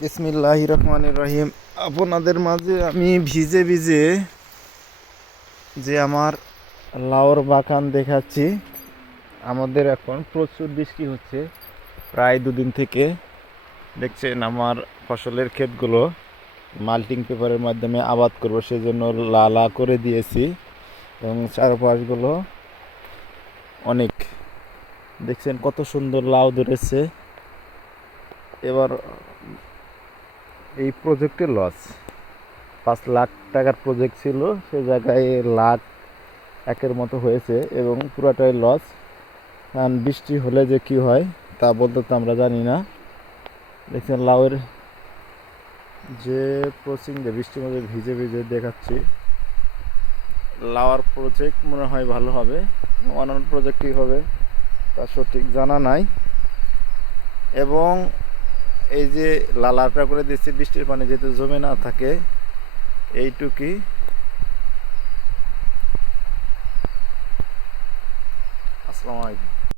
বিসমিল্লাহির রহমানির রহিম। আপনাদের মাঝে আমি ভিজে ভিজে যে আমার লাউর বাগান দেখাচ্ছি। আমাদের এখন প্রচুর বৃষ্টি হচ্ছে, প্রায় দুদিন থেকে। দেখছেন আমার ফসলের ক্ষেতগুলো মাল্টিং পেপারের মাধ্যমে আবাদ করবো, সেজন্য লালা করে দিয়েছি এবং চারপাশগুলো অনেক, দেখছেন কত সুন্দর লাউ ধরেছে। এবার এই প্রজেক্টে লস, 5 লাখ টাকার প্রজেক্ট ছিল, সে জায়গায় লাখ একের মতো হয়েছে এবং পুরাটাই লস। কারণ বৃষ্টি হলে যে কি হয় তা বলতে তো আমরা জানি না। দেখছেন লাউয়ের যে প্রসিং যে বৃষ্টির মধ্যে ভিজে ভিজে দেখাচ্ছি। লাউয়ার প্রজেক্ট মনে হয় ভালো হবে, অন্যান্য প্রজেক্ট কী হবে তা সঠিক জানা নাই। এবং এই যে লালাটা করে দিচ্ছি বৃষ্টির পানি যাতে জমে না থাকে, এইটুকুই। আসসালামু আলাইকুম।